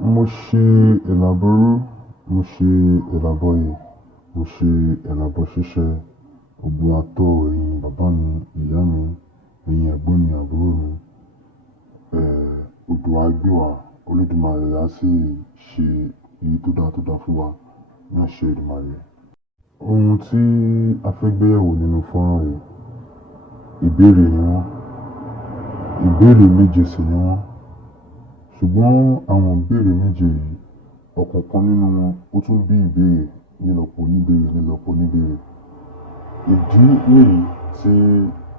Mo ṣe ìlàbọrú, mo ṣe ìlàbọyè, mo ṣe ìlàbọ̀ ṣíṣe, ògùn àtọ̀ ẹ̀yìn bàbá mi, ìyá mi, ẹ̀yìn ẹ̀gbọ́n mi, àbúrò mi. Odò á gbé wa, Olódùmarè á sì ṣe èyí tó dáa fún wa ní àṣẹ Èdùmàrè. Ohun tí a fẹ́ gbé yẹ̀wò nínú fọ́nrán yìí, ìbéèrè ni wọ́n. Ìbéèrè méje sì ni wọ́n. Ṣùgbọ́n àwọn ìbéèrè méje yìí, ọ̀kọ̀ọ̀kan nínú wọn ó tún bí ìbéèrè nílọ́pọ̀ oníbéèrè. Ìdí nìyí tí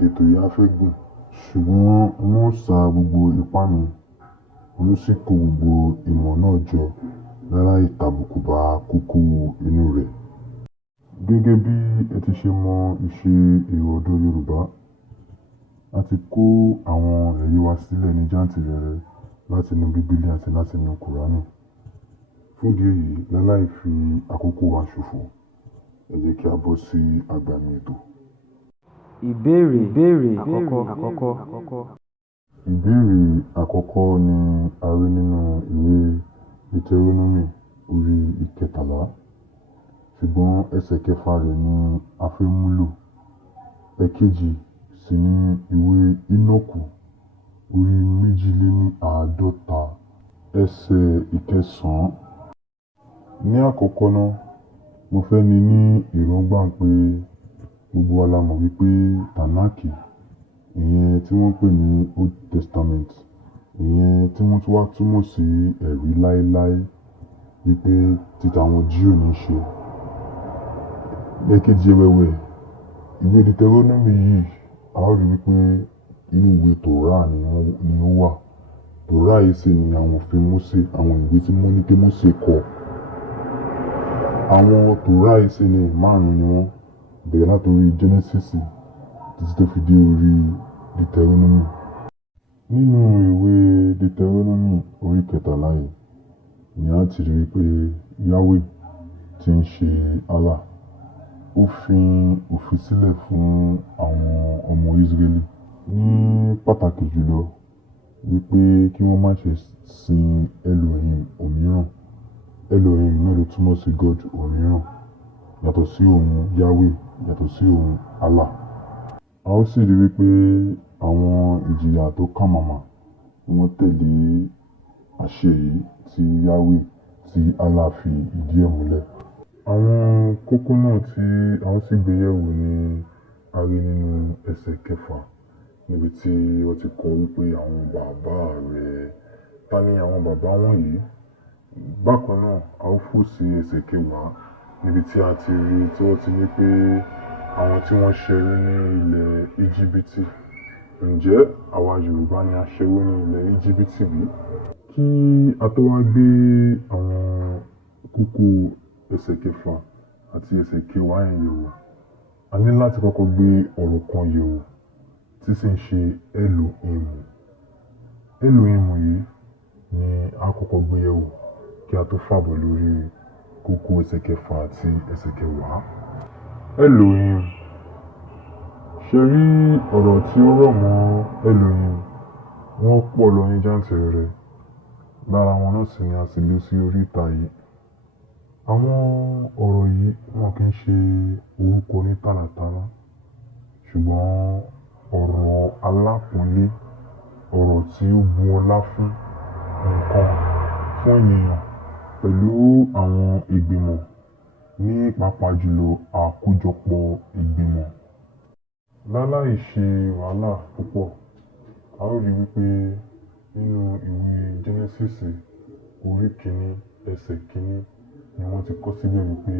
ètò yìí á fẹ́ gùn. Ṣùgbọ́n wọ́n ó sa gbogbo ipá mi, wọ́n sì kó gbogbo ìmọ̀ náà jọ láláì tàbùkù bá kókó inú rẹ̀. Gẹ́gẹ́ bí ẹ ti ṣe mọ ìṣe èrò ọ̀dọ́ Yorùbá, a ti kó àwọn ẹ̀rí wa sílẹ̀ ní jàǹtìrẹrẹ láti inú Bíbélì àti láti inú Kùránì. Fún ìdí èyí, láláì fi àkókò wa ṣòfò, ẹ jẹ́ kí a bọ́ sí àgbàmì ètò. Ìbéèrè àkọ́kọ́. Ìbéèrè àkọ́kọ́ ni a rí nínú ìwé Deuteronomy orí ìkẹtàlá, ṣùgbọ́n ẹsẹ̀ kẹfà rẹ̀ ni a fẹ́ múlò. Ẹ̀kejì sì ni ìwé Énọ́kù orí 52 ẹsẹ̀ ìkẹsàn-án. Ní àkọ́kọ́ náà, mo fẹ́ ní èròǹgbà pé gbogbo wa la mọ̀ wípé Tánàkì, ìyẹn tí wọ́n pè ní Old Testament, ìyẹn tí wọ́n tún wá túmọ̀ sí ẹ̀rí láéláé wípé títa àwọn Jíù ní í ṣe. Ẹ̀kejì ẹ̀wẹ̀wẹ̀, ìwé Deuteronomy yìí, a ó rí wípé inú ìwé Tòrá ni ó wà. Tòrá yìí sì ni àwọn òfin Mósè, àwọn ìwé tí wọ́n ní pé Mósè kọ. Àwọn Tòrá yìí sì ni 5 ni wọ́n, bẹ̀rẹ̀ látorí Genesis títí tó fi dé orí Deuteronomy. Nínú ìwé Deuteronomy orí kẹtàlá yìí ni a ti rí wípé Yahweh tí ń ṣe Allah, ó fi òfin sílẹ̀ fún àwọn ọmọ Ísírẹ́lì, ní pàtàkì jùlọ wípé kí wọ́n má ṣe sin Elohim òmíràn. Elohim náà ló túmọ̀ sí God òmíràn, yàtọ̀ sí òun Yahweh, yàtọ̀ sí òun Allah. A ó sì rí wípé àwọn ìjìyà tó kàmàmà wọ́n tẹ̀lé àṣẹ yìí tí Yahweh tí Allah fi ìdí ẹ̀ múlẹ̀. Àwọn kókó náà tí a ó sì gbé yẹ̀wò ni a rí nínú ẹsẹ̀ kẹfà, níbi tí wọ́n ti kọ wípé àwọn bàbá rẹ̀. Ta ni àwọn bàbá wọ̀nyí? Bákan náà, a ó fò sí ẹsẹ̀ kẹwàá, níbi tí a ti rí tí wọ́n ti ní pé àwọn tí wọ́n ṣẹrú ní ilẹ̀ Íjíbítì. Ǹjẹ́ àwa Yorùbá ni a ṣẹrú ní ilẹ̀ Íjíbítì bí? Kí a tó wá gbé àwọn kókó ẹsẹ̀ kẹfà àti ẹsẹ̀ kẹwàá yẹn yẹ̀wò, a ní láti kọ́kọ́ gbé ọ̀rọ̀ kan yẹ̀wò tí sì ń ṣe Elohim. Elohim yìí ni a kọ́kọ́ gbé yẹ̀wò kí a tó fàbọ̀ lórí kókó ẹsẹ̀ kẹfà àti ẹsẹ̀ kẹwàá. Elohim, ṣe rí ọ̀rọ̀ tí ó rọ̀ mọ́ Elohim, wọ́n pọ̀ lọ ní jàǹtìrẹrẹ. Lára wọn náà sì ni a sì lé sí orí ìta yìí. Àwọn ọ̀rọ̀ yìí wọn kì í ṣe orúkọ ní tààràtàrà, ṣùgbọ́n ọ̀rọ̀ alápọ̀nlé, ọ̀rọ̀ tí ó bu ọlá fún nǹkan, fún ènìyàn, pẹ̀lú àwọn ìgbìmọ̀, ní pàápàá jùlọ àkójọpọ̀ ìgbìmọ̀. Láláì ṣe wàhálà púpọ̀, a ó rí wípé nínú ìwé Genesis orí 1 ẹsẹ̀ 1 ni wọ́n ti kọ síbẹ̀ wípé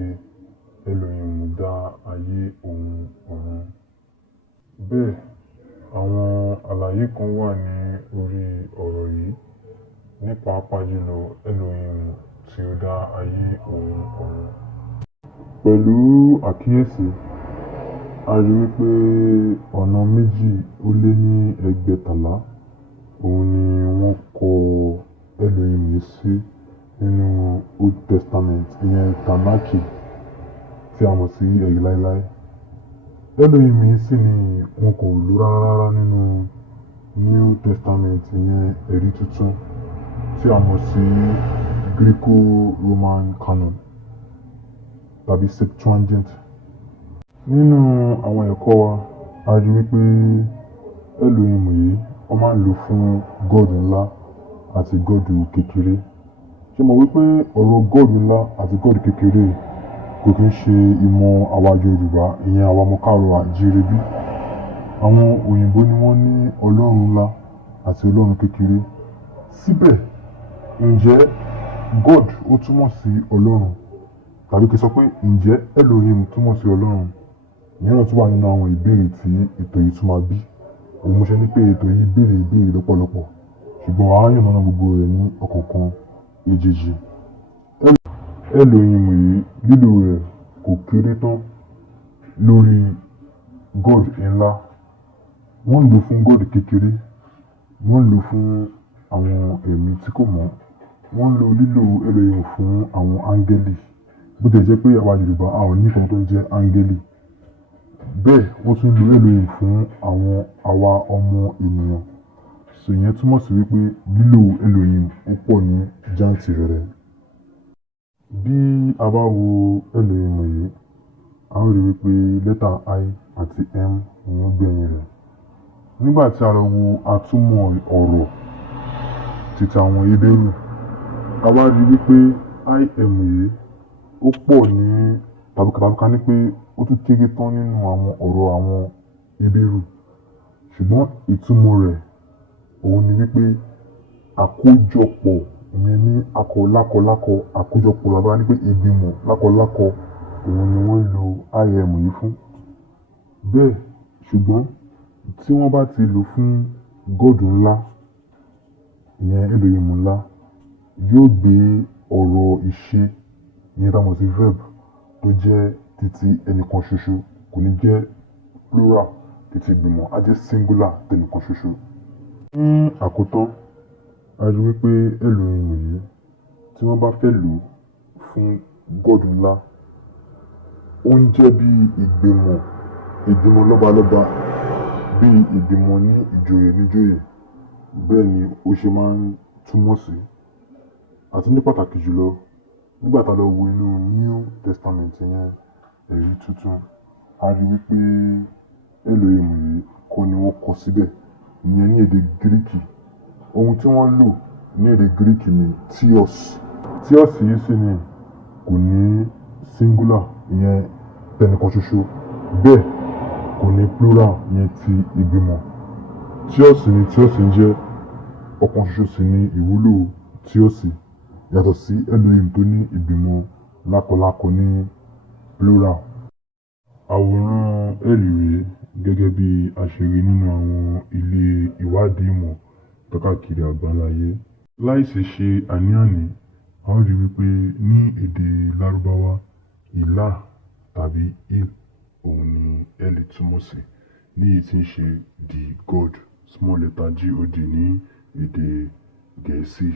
Elohim dá ayé òun ọ̀run. Bẹ́ẹ̀, àwọn àlàyé kan wà ní orí ọ̀rọ̀ yìí, ní pàápàá jùlọ Elohim tí ó dá ayé òun ọ̀run. Pẹ̀lú àkíyèsí, a rí wípé ọ̀nà 2,600 òun ni wọ́n kọ Elohim yìí sí nínú Old Testament, ìyẹn Tánàkì tí a mọ̀ sí ẹ̀rí láéláé. Elohim yìí sì ni wọn kò lò rárá nínú New Testament, ìyẹn ẹ̀rí tuntun tí a mọ̀ sí Greco-Roman canon tàbí Septuagint. Nínú àwọn ẹ̀kọ́ wa a rí wípé Elohim yìí wọ́n máa ń lò fún God ńlá àti God kékeré. Ṣé mọ̀ wípé ọ̀rọ̀ God ńlá àti God kékeré kò kí ń ṣe ìmọ̀ àwa Yorùbá, ìyẹn àwa ọmọ káàárọ̀ oòjíire bí? Àwọn òyìnbó ni wọ́n ní Ọlọ́run ńlá àti Ọlọ́run kékeré. Síbẹ̀, ǹjẹ́ God ó túmọ̀ sí Ọlọ́run? Tàbí kí n sọ pé ǹjẹ́ Elohim túmọ̀ sí Ọlọ́run? Ìyẹn náà tún wà nínú àwọn ìbéèrè tí ètò yìí tún máa bí. Òun mo ṣe ní pé ètò yìí béèrè ìbéèrè lọ́pọ̀lọpọ̀, ṣùgbọ́n àá yànnàná gbogbo rẹ̀ ní ọ̀kọ̀ọ̀kan èjèèjì. Elohim yìí lílò rẹ̀ kò kéré tán lórí God ńlá. Wọ́n ń lò fún God kékeré, wọ́n ń lò fún àwọn ẹ̀mí tí kò mọ́, wọ́n ń lo lílò Elohim fún àwọn áńgẹ́lì. Bó tilẹ̀ jẹ́ pé àwa Yorùbá a ò ní kan tó ń jẹ́ áńgẹ́lì. Bẹ́ẹ̀ wọ́n tún lo Elohim fún àwa ọmọ ènìyàn. So ìyẹn túmọ̀ sí wípé lílò Elohim ó pọ̀ ní jàǹtìrẹrẹ. Bí a bá wo Elohim yìí, a ó rí wípé lẹ́tà I àti M ni ó gbẹ̀yìn rẹ̀. Nígbà tí a lọ wo àtúmọ̀ ọ̀rọ̀ títí àwọn Hébérù, a wá rí wípé IM yìí ó pọ̀ ní tàbí ká ní pé ó tún kéré tán nínú àwọn ọ̀rọ̀ àwọn Hébérù. Ṣùgbọ́n ìtumọ̀ rẹ̀ òun ni wípé àkójọpọ̀, ìyẹn ní lákọlákọ àkójọpọ̀ làbá ní pé ìgbìmọ̀ lákọlákọ òun ni wọ́n lo IM yìí fún. Bẹ́ẹ̀ ṣùgbọ́n tí wọ́n bá ti lò fún God ńlá, ìyẹn Elohim ńlá, yóò gbé ọ̀rọ̀ ìṣe, ìyẹn tá a mọ̀ sí verb, tó jẹ́ títí ẹnìkan ṣoṣo, kò ní jẹ́ plural títí ìgbìmọ̀, á jẹ́ singular tẹnìkan ṣoṣo. Ní àkótán, a rí wípé Elohim yìí tí wọ́n bá fẹ́ lò fún God ńlá, ó ń jẹ́ bí ìgbìmọ̀ lọ́balọ́ba, bí ìgbìmọ̀ ní ìjòyè níjòyè. Bẹ́ẹ̀ ni ó ṣe máa ń túmọ̀ sí. Àti ní pàtàkì jùlọ nígbà tá a lọ wo inú New Testament yẹn, ẹ̀rí tuntun, a rí wípé Elohim yìí kọ́ ni wọ́n kọ síbẹ̀, ìyẹn ní èdè Gíríkì. Ohun tí wọ́n lò ní èdè Gíríkì ni Theos. Theos yìí sì ni kò ní singular, ìyẹn tẹnìkan ṣoṣo. Bẹ́ẹ̀ kò ní plural, ìyẹn ti ìgbìmọ̀. Theos ni Theos ń jẹ́, ọ̀kan ṣoṣo sì ni ìwúlò Theos, yàtọ̀ sí Elohim tó ní ìgbìmọ̀ lákọlákọ ní plural. Àwòrán ẹ̀rí rèé gẹ́gẹ́ bí a ṣe rí nínú àwọn ilé ìwádìí ìmọ̀ káàkiri àgbáláyé. Láìsí ṣe àní-àní, a ó rí wípé ní èdè Lárúbáwá, ìlà tàbí il òun ni L túmọ̀ sí, ní èyí tí ń ṣe the God, small letter God ní èdè Gẹ̀ẹ́sì.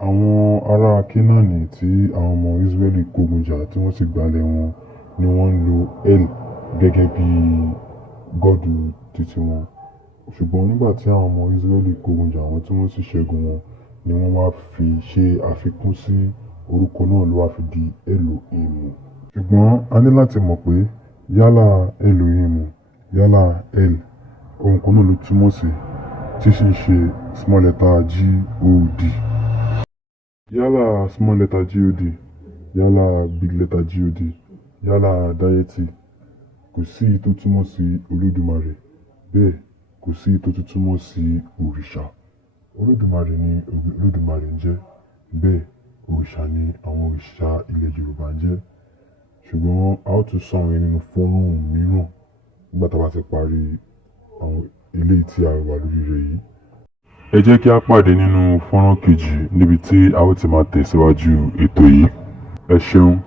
Àwọn ará Kénáánì tí àwọn ọmọ Ísírẹ́lì kógun jà tí wọ́n sì gbalẹ̀ wọn ni wọ́n ń lo L gẹ́gẹ́ bí God títí wọn. Ṣùgbọ́n nígbà tí àwọn ọmọ Ísírẹ́lì kógun jà wọ́n tí wọ́n sì ṣẹ́gun wọn, ni wọ́n wá fi ṣe àfikún sí orúkọ náà, ló wá fi di Elohim. Ṣùgbọ́n a ní láti mọ̀ pé yálà Elohim yálà L, ohun kan náà ló túmọ̀ sí, tí sì ń ṣe small letter God. Yálà small letter God, yálà big letter God, yálà deity, kò sí èyí tó túmọ̀ sí Olódùmarè. Bẹ́ẹ̀ kò sí èyí tó túmọ̀ sí òrìṣà. Olódùmarè ni Olódùmarè ń jẹ́, bẹ́ẹ̀ òrìṣà ni àwọn òrìṣà ilẹ̀ Yorùbá ń jẹ́. Ṣùgbọ́n a ó tún sọ àwọn yẹn nínú fọ́nrán mìíràn nígbà tá a bá ti parí àwọn eléyìí tí a wà lórí rẹ̀ yìí. Ẹ jẹ́ kí a pàdé nínú fọ́nrán kejì níbi tí a ó ti máa tẹ̀síwájú ètò yìí. Ẹ ṣeun.